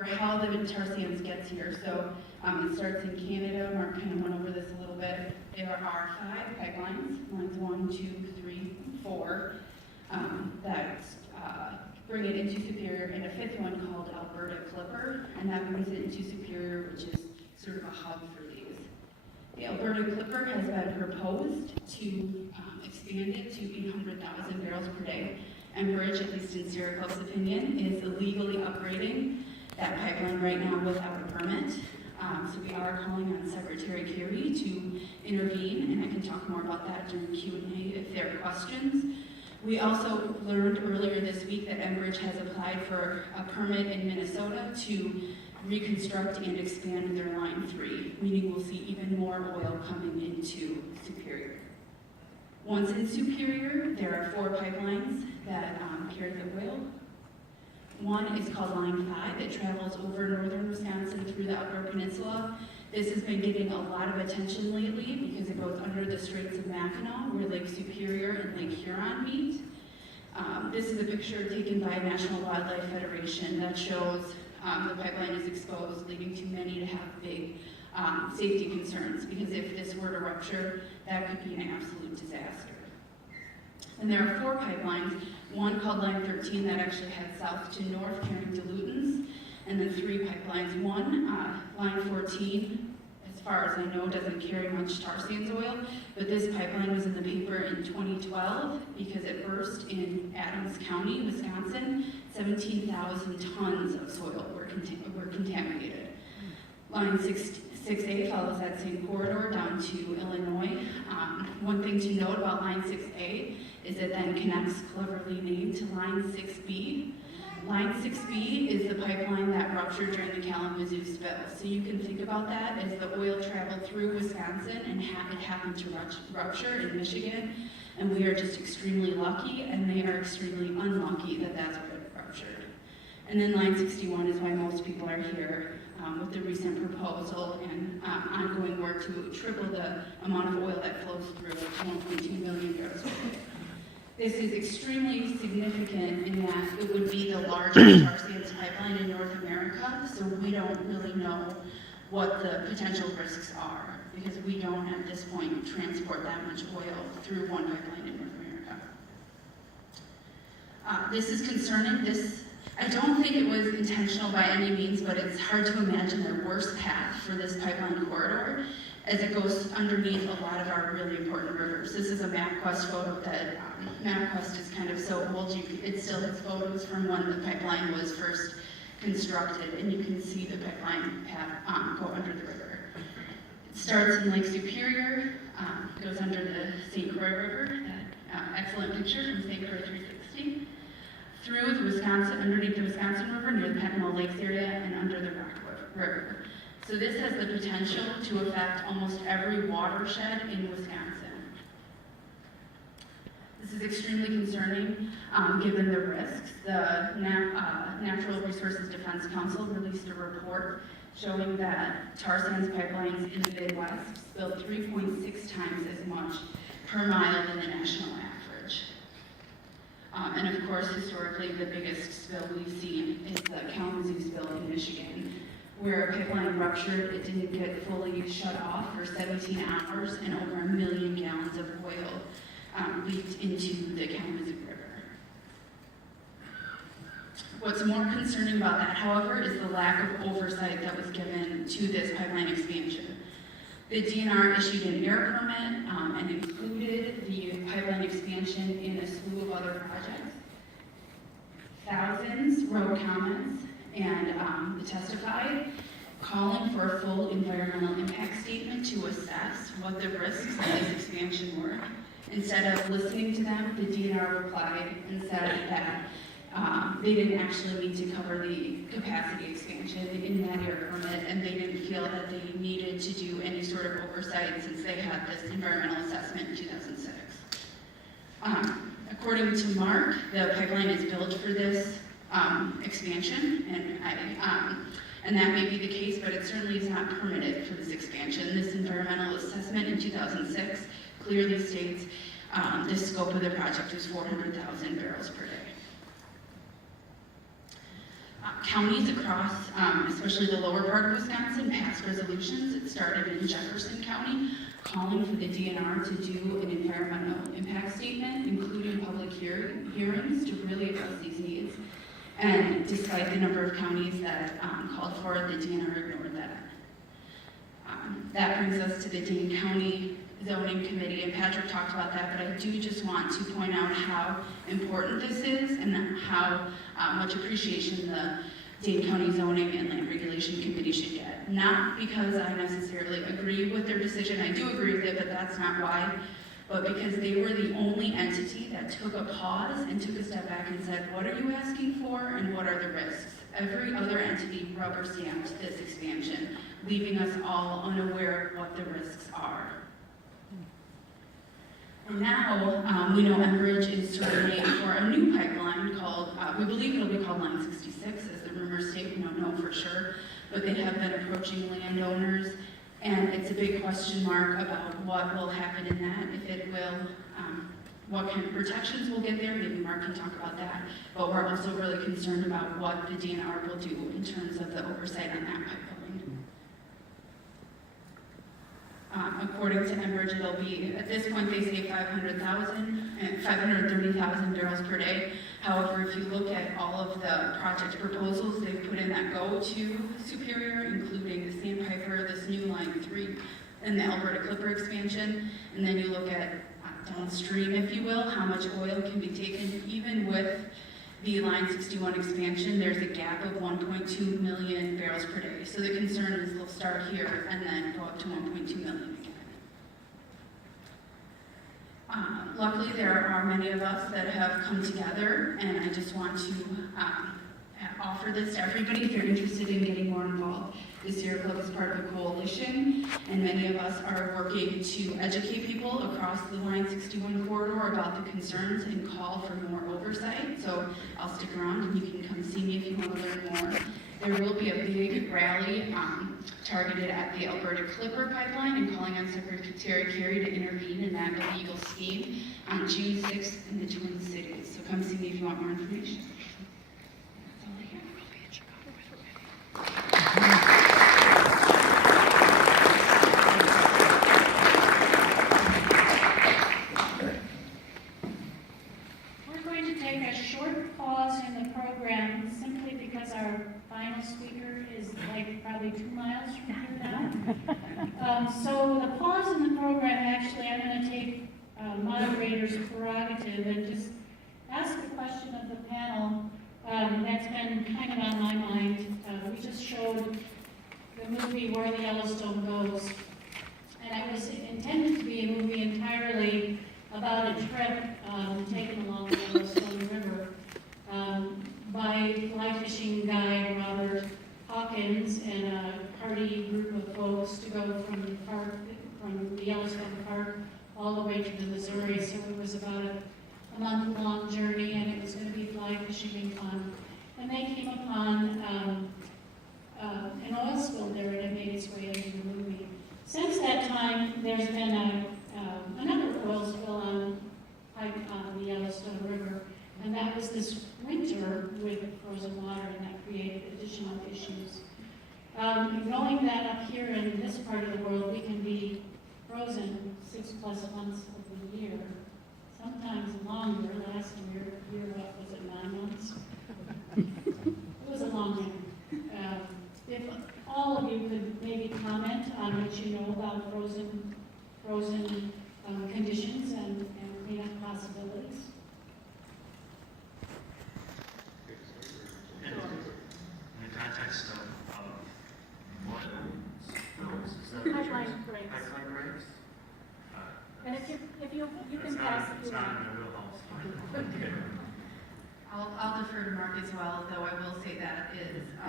over how the tar sands gets here. So it starts in Canada. Mark kind of went over this a little bit. There are 5 pipelines, lines 1, 2, 3, 4, that bring it into Superior, and a 5th one called Alberta Clipper, and that brings it into Superior, which is sort of a hub for these. The Alberta Clipper has been proposed to expand it to 800,000 barrels per day. Enbridge, at least in Sarah Cope's opinion, is illegally upgrading that pipeline right now without a permit. So we are calling on Secretary Carey to intervene, and I can talk more about that during Q&A if there are questions. We also learned earlier this week that Enbridge has applied for a permit in Minnesota to reconstruct and expand their line 3, meaning we'll see even more oil coming into Superior. Once in Superior, there are 4 pipelines that carry the oil. One is called Line 5 that travels over northern Wisconsin through the Upper Peninsula. This has been getting a lot of attention lately because it goes under the Straits of Mackinac, where Lake Superior and Lake Huron meet. This is a picture taken by National Wildlife Federation that shows the pipeline is exposed, leading to many to have big safety concerns, because if this were to rupture, that could be an absolute disaster. And there are 4 pipelines, one called Line 13 that actually heads south to north carrying dilutants, and then 3 pipelines. One, Line 14, as far as I know, doesn't carry much tar sands oil, but this pipeline was in the paper in 2012 because it burst in Adams County, Wisconsin. 17,000 tons of soil were contaminated. Line 6A follows that same corridor down to Illinois. One thing to note about Line 6A is it then connects, cleverly named, to Line 6B. Line 6B is the pipeline that ruptured during the Kalamazoo spill. So you can think about that as the oil traveled through Wisconsin and it happened to rupture in Michigan. And we are just extremely lucky, and they are extremely unlucky that that's where it ruptured. And then Line 61 is why most people are here with the recent proposal and ongoing work to triple the amount of oil that flows through, 1.2 million barrels per day. This is extremely significant in that it would be the largest tar sands pipeline in North America, so we don't really know what the potential risks are, because we don't at this point transport that much oil through one pipeline in North America. This is concerning. I don't think it was intentional by any means, but it's hard to imagine a worse path for this pipeline corridor as it goes underneath a lot of our really important rivers. This is a MapQuest photo that MapQuest is kind of so old, it still has photos from when the pipeline was first constructed, and you can see the pipeline path go under the river. It starts in Lake Superior, goes under the St. Croix River, that excellent picture from St. Croix 360, through the Wisconsin, underneath the Wisconsin River near the Pecknold Lakes area, and under the Rock River. So this has the potential to affect almost every watershed in Wisconsin. This is extremely concerning given the risks. The Natural Resources Defense Council released a report showing that tar sands pipelines in the Midwest spill 3.6 times as much per mile than the national average. And of course, historically, the biggest spill we've seen is the Kalamazoo spill in Michigan, where a pipeline ruptured, it didn't get fully shut off for 17 hours, and over 1 million gallons of oil leaked into the Kalamazoo River. What's more concerning about that, however, is the lack of oversight that was given to this pipeline expansion. The DNR issued an air permit and included the pipeline expansion in a slew of other projects. Thousands wrote comments and testified, calling for a full environmental impact statement to assess what the risks of this expansion were. Instead of listening to them, the DNR replied and said that they didn't actually need to cover the capacity expansion in that air permit, and they didn't feel that they needed to do any sort of oversight since they had this environmental assessment in 2006. According to Mark, the pipeline is built for this expansion, and that may be the case, but it certainly is not permitted for this expansion. This environmental assessment in 2006 clearly states the scope of the project is 400,000 barrels per day. counties across, especially the lower part of Wisconsin, passed resolutions. It started in Jefferson County, calling for the DNR to do an environmental impact statement, including public hearings to really address these needs. And despite the number of counties that called for it, the DNR ignored that. That brings us to the Dane County Zoning Committee, and Patrick talked about that, but I do just want to point out how important this is and how much appreciation the Dane County Zoning and Land Regulation Committee should get. Not because I necessarily agree with their decision, I do agree with it, but that's not why, but because they were the only entity that took a pause and took a step back and said, what are you asking for and what are the risks? Every other entity rubber stamped this expansion, leaving us all unaware of what the risks are. And now, we know Enbridge is surveying for a new pipeline called, we believe it'll be called Line 66, as the rumors state, we don't know for sure, but they have been approaching landowners, and it's a big question mark about what will happen in that, if it will, what kind of protections we'll get there. Maybe Mark can talk about that, but we're also really concerned about what the DNR will do in terms of the oversight on that pipeline. According to Enbridge, it'll be, at this point, they say 530,000 barrels per day. However, if you look at all of the project proposals they've put in that go to Superior, including the Sandpiper, this new Line 3, and the Alberta Clipper expansion, and then you look at downstream, if you will, how much oil can be taken, even with the Line 61 expansion, there's a gap of 1.2 million barrels per day. So the concern is they'll start here and then go up to 1.2 million again. Luckily, there are many of us that have come together, and I just want to offer this to everybody if you're interested in getting more involved. The Sierra Club is part of a coalition, and many of us are working to educate people across the Line 61 corridor about the concerns and call for more oversight. So I'll stick around and you can come see me if you want to learn more. There will be a big rally targeted at the Alberta Clipper pipeline and calling on Secretary Kerry to intervene in that illegal scheme on June 6th in the Twin Cities. So come see me if you want more information. That's all I have. I'll be in Chicago with We're going to take a short pause in the program simply because our final speaker is like probably 2 miles from here now. So the pause in the program, actually, I'm going to take moderator's prerogative and just ask a question of the panel that's been kind of on my mind. We just showed the movie Where the Yellowstone Goes, and it was intended to be a movie entirely about a trip taken along the Yellowstone River by fly fishing guide Robert Hawkins and a party group of folks to go from the Yellowstone Park all the way to the Missouri. So it was about a month-long journey, and it was going to be fly fishing and fun. And they came upon an oil spill there, and it made its way into the movie. Since that time, there's been another oil spill on the Yellowstone River, and that was this winter with frozen water, and that created additional issues. Knowing that up here in this part of the world, we can be frozen 6+ months of the year, sometimes longer. Last year, what was it, 9 months? It was a long year. If all of you could maybe comment on what you know about frozen conditions and cleanup possibilities. In the context of what spills, is that Pipeline breaks. pipeline breaks? And if you can pass if It's you not want. in my wheelhouse. Okay. I'll defer to Mark as well, though I will say that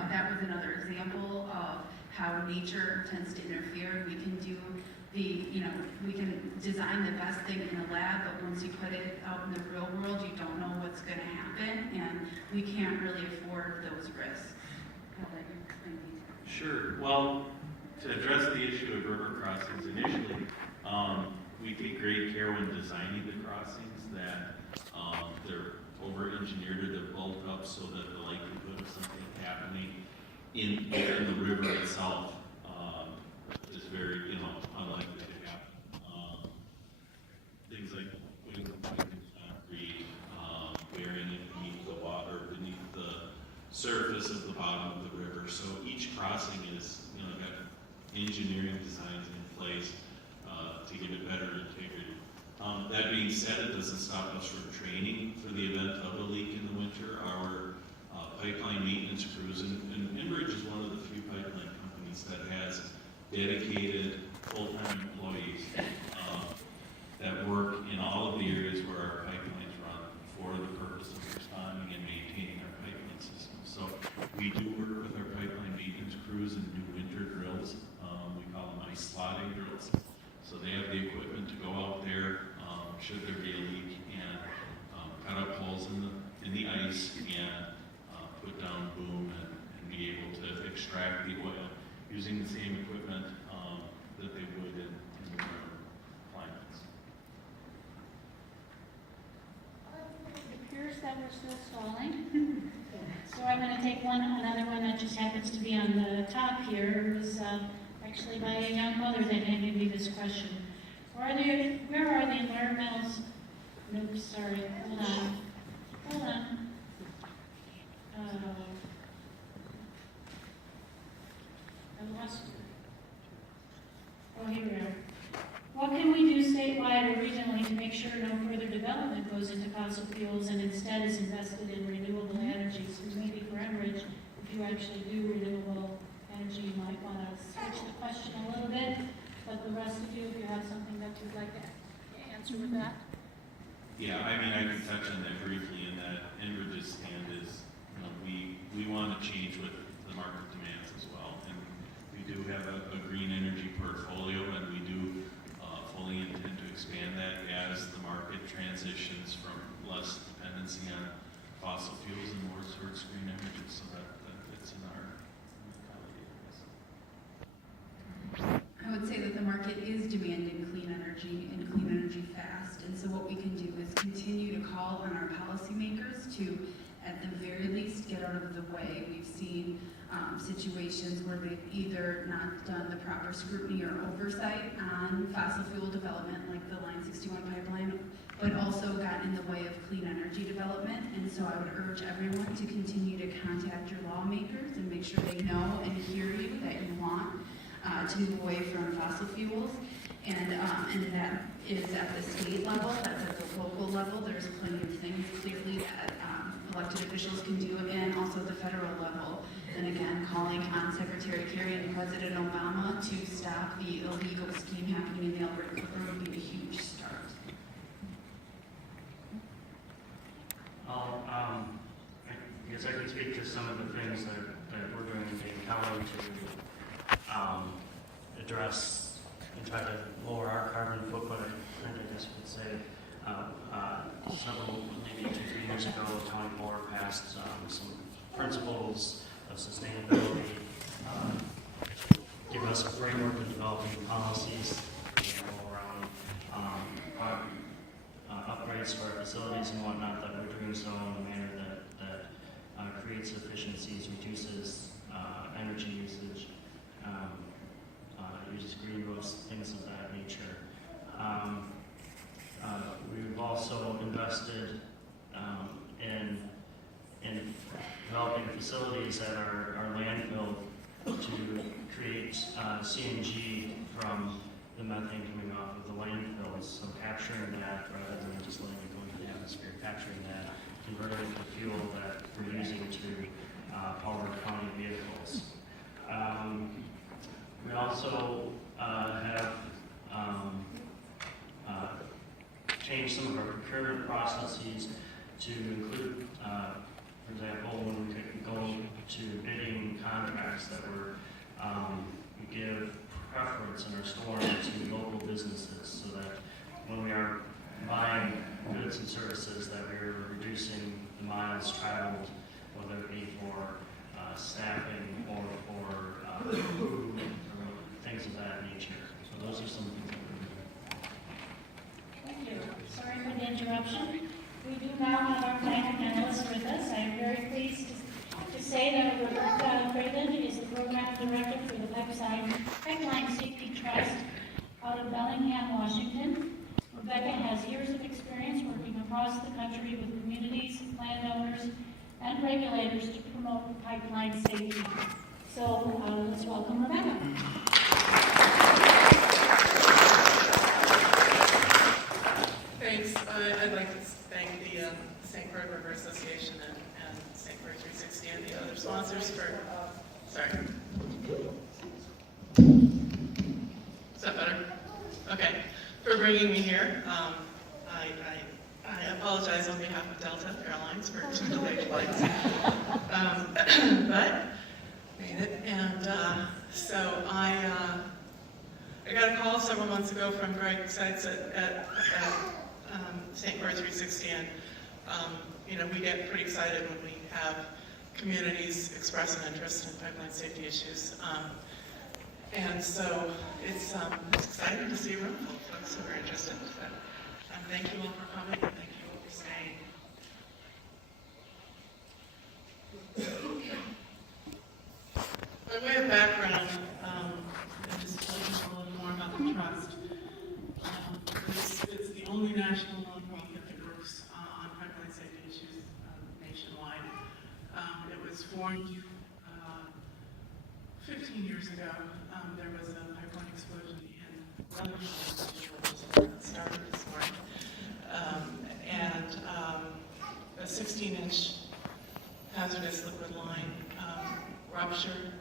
that was another example of how nature tends to interfere. We can do we can design the best thing in the lab, but once you put it out in the real world, you don't know what's going to happen, and we can't really afford those risks. I'll let you explain details. Sure. Well, to address the issue of river crossings initially, we take great care when designing the crossings that they're over-engineered or they're bulked up so that the likelihood of something happening within the river itself, is very, unlikely to happen. Things like putting concrete, burying it beneath the water, beneath the surface of the bottom of the river. So each crossing is, got engineering designs in place to give it better integrity. That being said, it doesn't stop us from training for the event of a leak in the winter. Our pipeline maintenance crews, and Enbridge is one of the few pipeline companies that has dedicated full-time employees that work in all of the areas where our pipelines run for the purpose of responding and maintaining our pipeline system. So we do work with our pipeline maintenance crews and do winter drills. We call them ice slotting drills. So they have the equipment to go out there, should there be a leak, and cut up holes in the ice and put down boom and be able to extract the oil using the same equipment that they would in warmer climates. It appears that we're still stalling. So I'm going to take another one that just happens to be on the top here. It was actually by a young mother that handed me this question. Where are the environmentals? Nope, sorry, hold on. I lost it. Oh, here we are. What can we do statewide or regionally to make sure no further development goes into fossil fuels and instead is invested in renewable energies? So maybe for Enbridge, if you actually do renewable energy, you might want to switch the question a little bit. But the rest of you, if you have something that you'd like to answer with that. Yeah, I can touch on that briefly in that Enbridge's stand is, we want to change with the market demands as well. And we do have a green energy portfolio, and we do fully intend to expand that as the market transitions from less dependency on fossil fuels and more towards green energy. So that fits in our mentality. I would say that the market is demanding clean energy and clean energy fast. And so what we can do is continue to call on our policymakers to, at the very least, get out of the way. We've seen situations where they've either not done the proper scrutiny or oversight on fossil fuel development, like the Line 61 pipeline, but also got in the way of clean energy development. And so I would urge everyone to continue to contact your lawmakers and make sure they know and hear you, that you want to move away from fossil fuels. And that is at the state level, that's at the local level. There's plenty of things clearly that elected officials can do, and also at the federal level. And again, calling on Secretary Kerry and President Obama to stop the illegal scheme happening in the Alberta Clipper would be a huge start. I guess I can speak to some of the things that we're doing in Dane County to address and try to lower our carbon footprint, I guess you could say. Several, maybe 2-3 years ago, the county board passed some principles of sustainability, give us a framework of developing policies around upgrades to our facilities and whatnot, that we're doing so in a manner that creates efficiencies, reduces energy usage, uses green roofs, things of that nature. We've also invested in developing facilities at our landfill to create CNG from the methane coming off of the landfills. So capturing that rather than just letting it go into the atmosphere, capturing that, converting it to fuel that we're using to power county vehicles. We also have changed some of our procurement processes to include, for example, when we go to bidding contracts, that we give preference in our store to local businesses, so that when we are buying goods and services, that we're reducing the miles traveled, whether it be for staffing or for food or things of that nature. So those are some things that we're doing. Thank you. Sorry for the interruption. We do now have our final panelists with us. I am very pleased to say Pipeline Safety Trust out of Bellingham, Washington. Rebecca has years of experience working across the country with communities, landowners, and regulators to promote pipeline safety. So let's welcome Rebecca. Thanks. I'd like to thank the St. Croix River Association and St. Croix 360 and the other sponsors for, sorry. Is that better? Okay. For bringing me here. I apologize on behalf of Delta Airlines for 2 delayed flights. But made it. And so I got a call several months ago from Greg Seitz at St. Croix 360, and you know, we get pretty excited when we have communities express an interest in pipeline safety issues. And so it's exciting to see a room full of folks who are interested. But, thank you all for coming, and thank you all for staying. By way of background, and just tell you a little more about the trust. It's the only national nonprofit that works on pipeline safety issues nationwide. It was formed 15 years ago. There was a pipeline explosion in Lebanon that started this morning. And a 16-inch hazardous liquid line ruptured,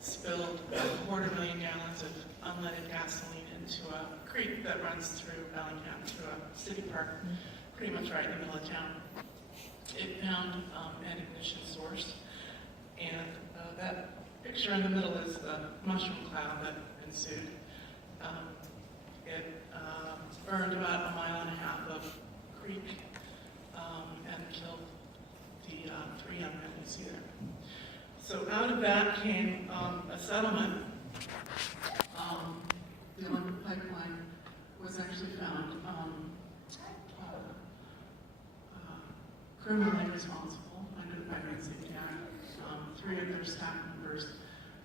spilled 250,000 gallons of unleaded gasoline into a creek that runs through Bellingham, through a city park, pretty much right in the middle of town. It found an ignition source, and that picture in the middle is the mushroom cloud that ensued. It burned about 1.5 miles of creek and killed the 3 young men you see there. So out of that came a settlement. The Olympic pipeline was actually found criminally responsible under the Pipeline Safety Act. 3 of their staff members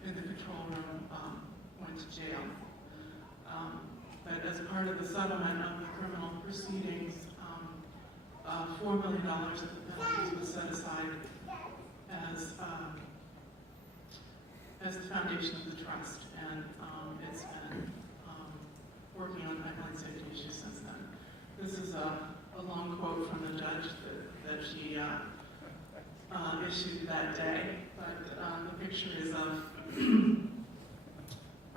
in the control room went to jail. But as part of the settlement of the criminal proceedings, $4 million of the penalties was set aside as the foundation of the trust, and it's been working on pipeline safety issues since then. This is a long quote from the judge that she issued that day, but the picture is of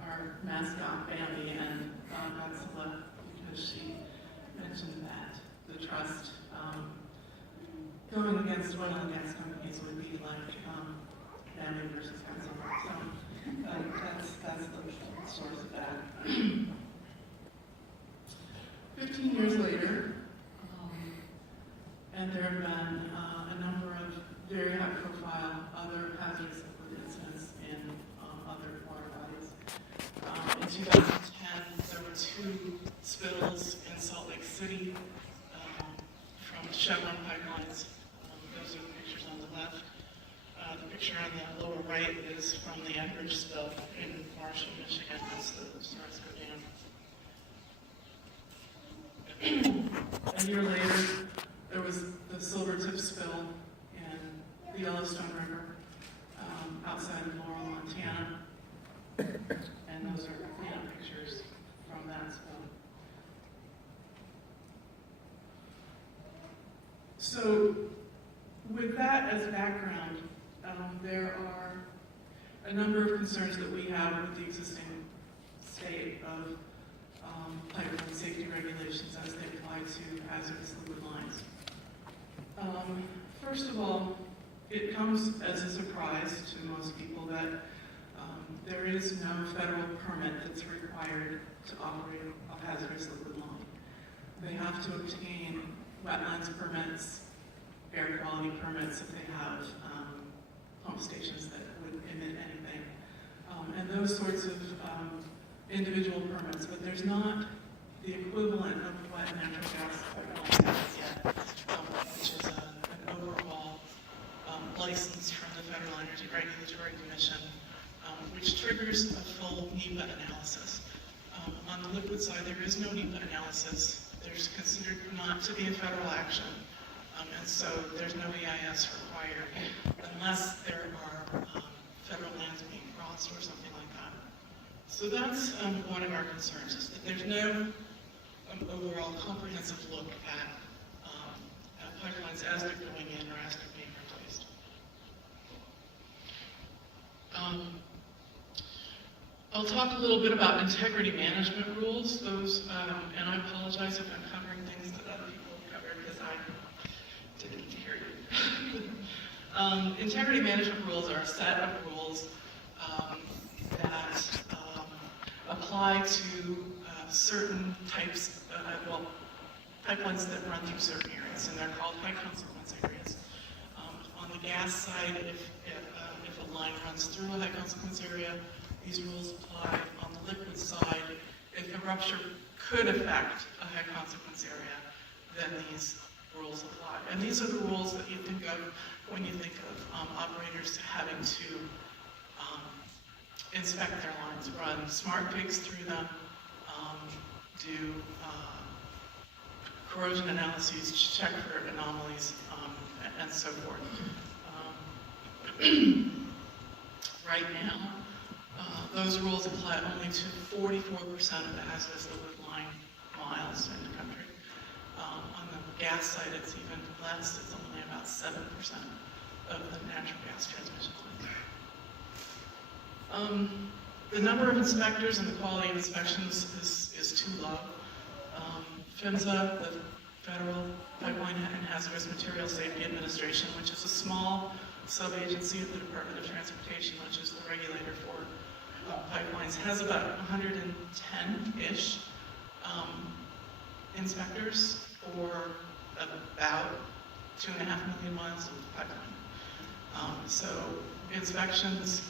our mascot, Bambi, and Godzilla, because she mentioned that the trust going against oil and gas companies would be like Bambi versus Godzilla. So that's the source of that. 15 years later, and there have been a number of very high-profile other hazardous liquid incidents in other water bodies. In 2010, there were 2 spills in Salt Lake City from Chevron pipelines. Those are the pictures on the left. The picture on the lower right is from the Enbridge spill in Marshall, Michigan. That's the Source Dam. A year later, there was the Silvertip spill in the Yellowstone River outside of Laurel, Montana. And those are cleanup pictures from that spill. So with that as background, there are a number of concerns that we have with the existing state of pipeline safety regulations as they apply to hazardous liquid lines. First of all, it comes as a surprise to most people that there is no federal permit that's required to operate a hazardous liquid line. They have to obtain wetlands permits, air quality permits if they have pump stations that would emit anything, and those sorts of individual permits, but there's not the equivalent of what natural gas pipelines has yet, which is an overall license from the Federal Energy Regulatory Commission, which triggers triggers a full NEPA analysis. On the liquid side, there is no NEPA analysis. There's considered not to be a federal action, and so there's no EIS required unless there are federal lands being crossed or something like that. So that's one of our concerns, is that there's no overall comprehensive look at pipelines as they're going in or as they're being replaced. I'll talk a little bit about integrity management rules. Those, and I apologize if I'm covering things that other people have covered because I didn't hear you. Integrity management rules are a set of rules that apply to certain types, pipelines that run through certain areas, and they're called high consequence areas. On the gas side, if a line runs through a high consequence area, these rules apply. On the liquid side, if a rupture could affect a high consequence area, then these rules apply. And these are the rules that you think of when you think of operators having to inspect their lines, run smart pigs through them, do corrosion analyses, check for anomalies, and so forth. Right now, those rules apply only to 44% of the hazardous liquid line miles in the country. On the gas side, it's even less. It's only about 7% of the natural gas transmission lines. The number of inspectors and the quality of inspections is too low. PHMSA, the Federal Pipeline and Hazardous Materials Safety Administration, which is a small sub-agency of the Department of Transportation, which is the regulator for pipelines, has about 110-ish inspectors for about 2.5 million miles of pipeline. So inspections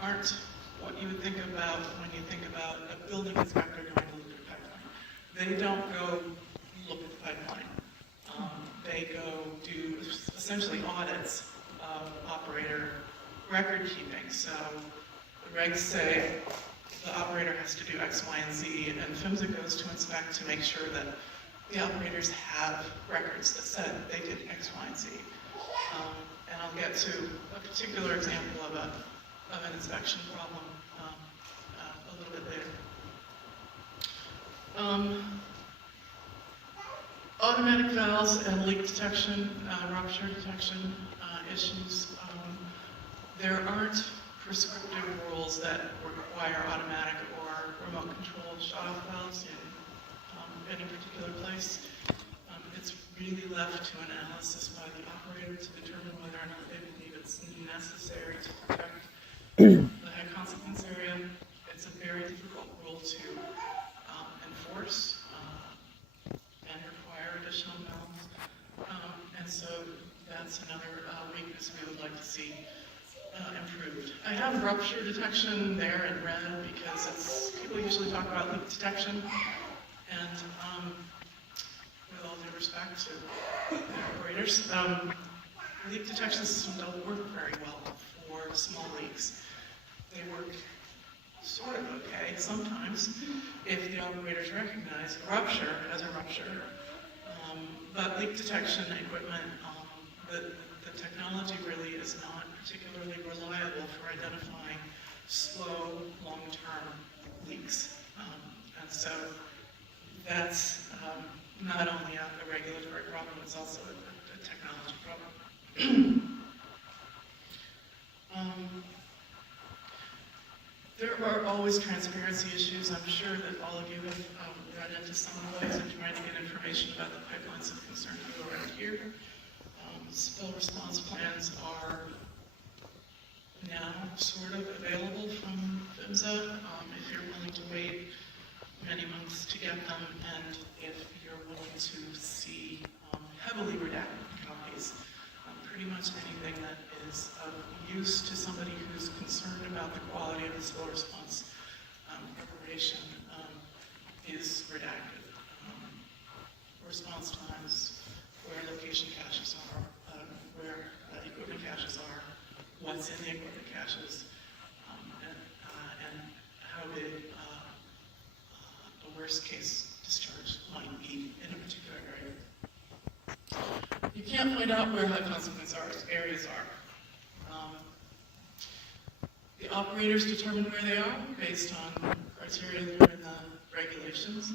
aren't what you would think about when you think about a building inspector going to look at a pipeline. They don't go look at the pipeline. They go do essentially audits of operator record keeping. So the regs say the operator has to do X, Y, and Z, and PHMSA goes to inspect to make sure that the operators have records that said they did X, Y, and Z. And I'll get to a particular example of an inspection problem a little bit later. Automatic valves and leak detection, rupture detection issues. There aren't prescriptive rules that require automatic or remote control shut-off valves in any particular place. It's really left to an analysis by the operator to determine whether or not they believe it's necessary to protect the high consequence area. It's a very difficult rule to enforce and require additional valves. And so that's another weakness we would like to see improved. I have rupture detection there in red because people usually talk about leak detection, and with all due respect to the operators, leak detection systems don't work very well for small leaks. They work sort of okay sometimes if the operators recognize rupture as a rupture, but leak detection equipment, the technology really is not particularly reliable for identifying slow, long-term leaks. And so that's not only a regulatory problem, it's also a technology problem. There are always transparency issues. I'm sure that all of you have run into some of those and trying to get information about the pipelines of concern that are around here. Spill response plans are now sort of available from PHMSA if you're willing to wait many months to get them, and if you're willing to see heavily redacted copies. Pretty much anything that is of use to somebody who's concerned about the quality of the spill response preparation is redacted. Response times, where location caches are, where equipment caches are, what's in the equipment caches, and worst case discharge might be in a particular area. You can't find out where high consequence areas are. The operators determine where they are based on criteria that are in the regulations,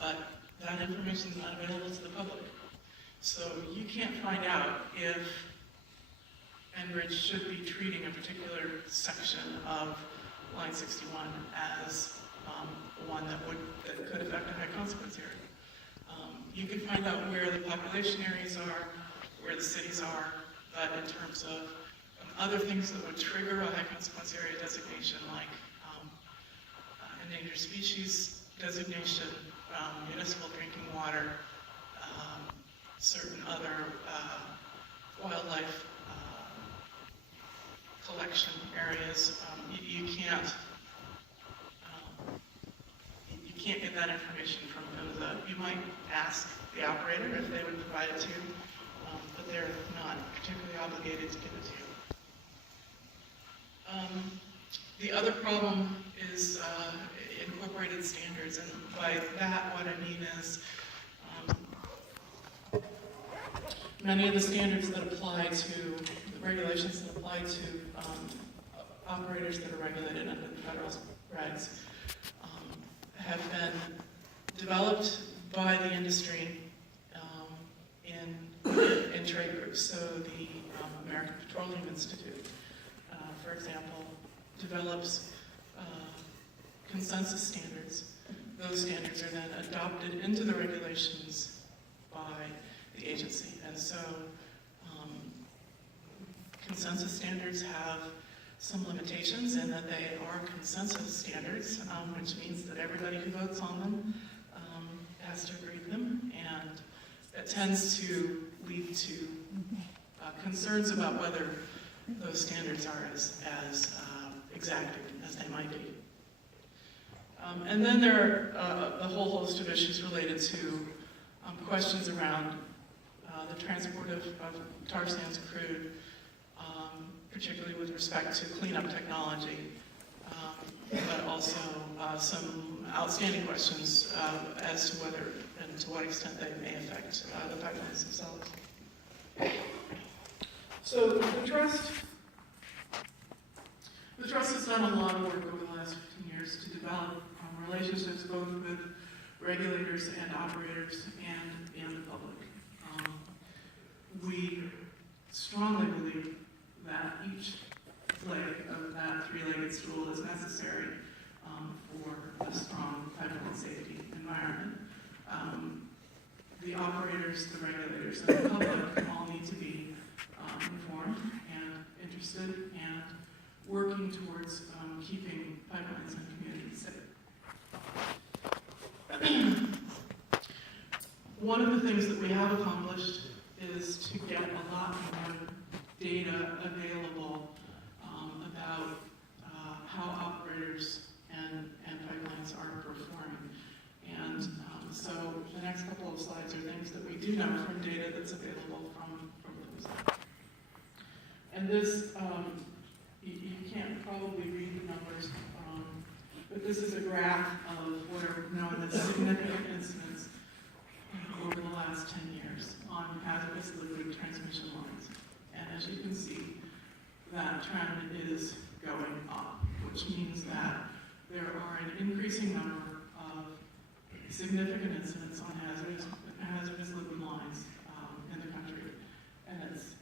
but that information is not available to the public. So you can't find out if Enbridge should be treating a particular section of Line 61 as one that could affect a high consequence area. You can find out where the population areas are, where the cities are, but in terms of other things that would trigger a high consequence area designation, like endangered species designation, municipal drinking water, certain other wildlife collection areas, you can't get that information from PHMSA. You might ask the operator if they would provide it to you, but they're not particularly obligated to give it to you. The other problem is incorporated standards, and by that what I mean is many of the standards that apply to, the regulations that apply to operators that are regulated under the federal regs have been developed by the industry in trade groups. So the American Petroleum Institute, for example, develops consensus standards. Those standards are then adopted into the regulations by the agency. And so consensus standards have some limitations in that they are consensus standards, which means that everybody who votes on them has to agree with them, and it tends to lead to concerns about whether those standards are as exacting as they might be. And then there are a whole host of issues related to questions around the transport of tar sands crude, particularly with respect to cleanup technology, but also some outstanding questions as to whether and to what extent they may affect the pipelines themselves. So the trust has done a lot of work over the last 15 years to develop relationships both with regulators and operators and the public. We strongly believe that each leg of that three-legged stool is necessary for a strong pipeline safety environment. The operators, the regulators, and the public all need to be informed and interested and working towards keeping pipelines and communities safe. One of the things that we have accomplished is to get a lot more data available about how operators and pipelines are performing. And so the next couple of slides are things that we do know from data that's available from PHMSA. And this, you can't probably read the numbers, but this is a graph of what are known as significant incidents over the last 10 years on hazardous liquid transmission lines. And as you can see, that trend is going up, which means that there are an increasing number of significant incidents on hazardous liquid lines in the country. And it's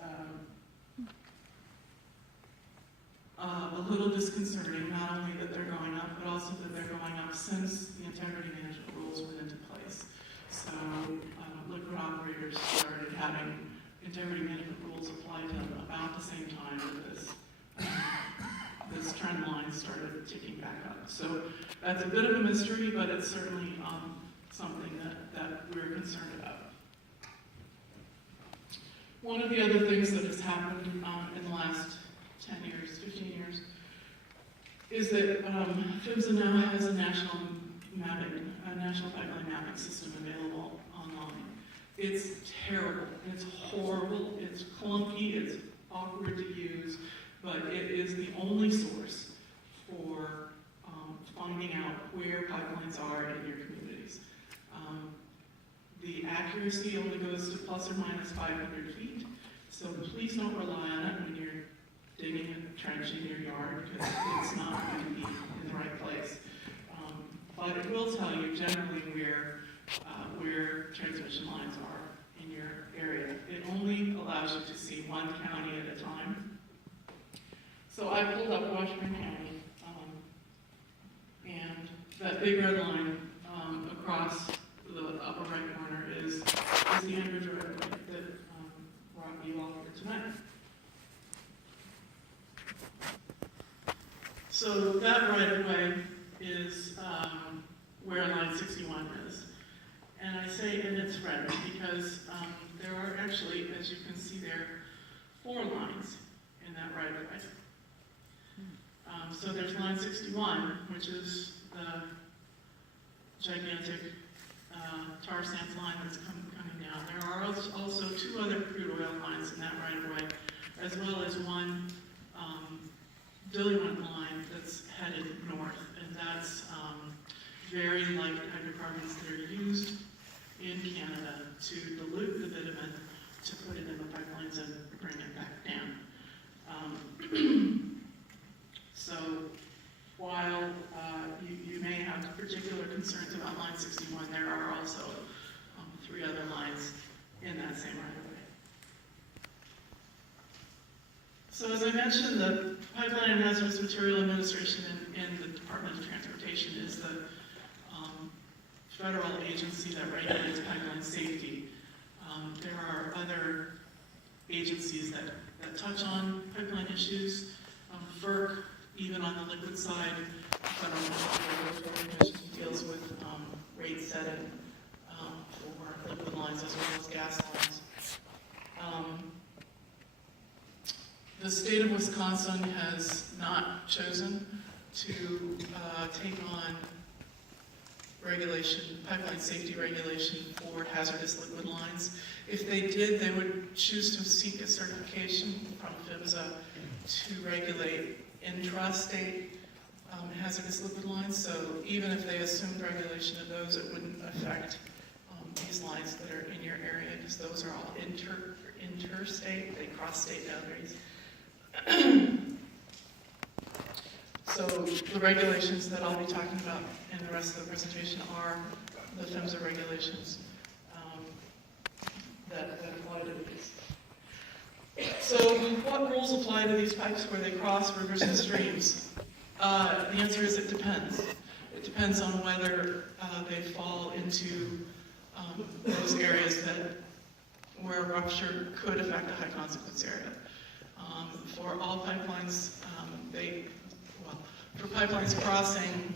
a little disconcerting, not only that they're going up, but also that they're going up since the integrity management rules went into place. So liquid operators started having integrity management rules applied to them about the same time that this trend line started ticking back up. So that's a bit of a mystery, but it's certainly something that we're concerned about. One of the other things that has happened in the last 10 years, 15 years, is that PHMSA now has a national pipeline mapping system available online. It's terrible, it's horrible, it's clunky, it's awkward to use, but it is the only source for finding out where pipelines are accuracy only goes to plus or minus 500 feet, so please don't rely on it when you're digging a trench in your yard, because it's not going to be in the right place. But it will tell you generally where transmission lines are in your area. It only allows you to see one county at a time. So I pulled up Washburn County, and that big red line across the upper right corner is the Enbridge right that brought you all here tonight. So that right of way is where line 61 is. And I say in its red because there are actually, as you can see there, 4 lines in that right of way. So there's line 61, which is the gigantic tar sands line that's coming down. There are also 2 other crude oil lines in that right of way, as well as one diluent line that's headed north, and that's very light hydrocarbons that are used in Canada to dilute the bitumen to put it in the pipelines and bring it back down. So while you may have particular concerns about line 61, there are also 3 other lines in that same right of way. So as I mentioned, the Pipeline and Hazardous Material Administration in the Department of Transportation is the federal agency that regulates pipeline safety. There are other agencies that touch on pipeline issues. FERC, even on the liquid side, Federal Regulatory Commission deals with rate setting for liquid lines as well as gas lines. The state of Wisconsin has not chosen to take on regulation, pipeline safety regulation for hazardous liquid lines. If they did, they would choose to seek a certification from PHMSA to regulate intrastate hazardous liquid lines. So even if they assumed regulation of those, it wouldn't affect these lines that are in your area, because those are all interstate, they cross state boundaries. So the regulations that I'll be talking about in the rest of the presentation are the PHMSA regulations that apply to these. So what rules apply to these pipes where they cross rivers and streams? The answer is it depends. It depends on whether they fall into those areas where rupture could affect a high consequence area. For all pipelines, for pipelines crossing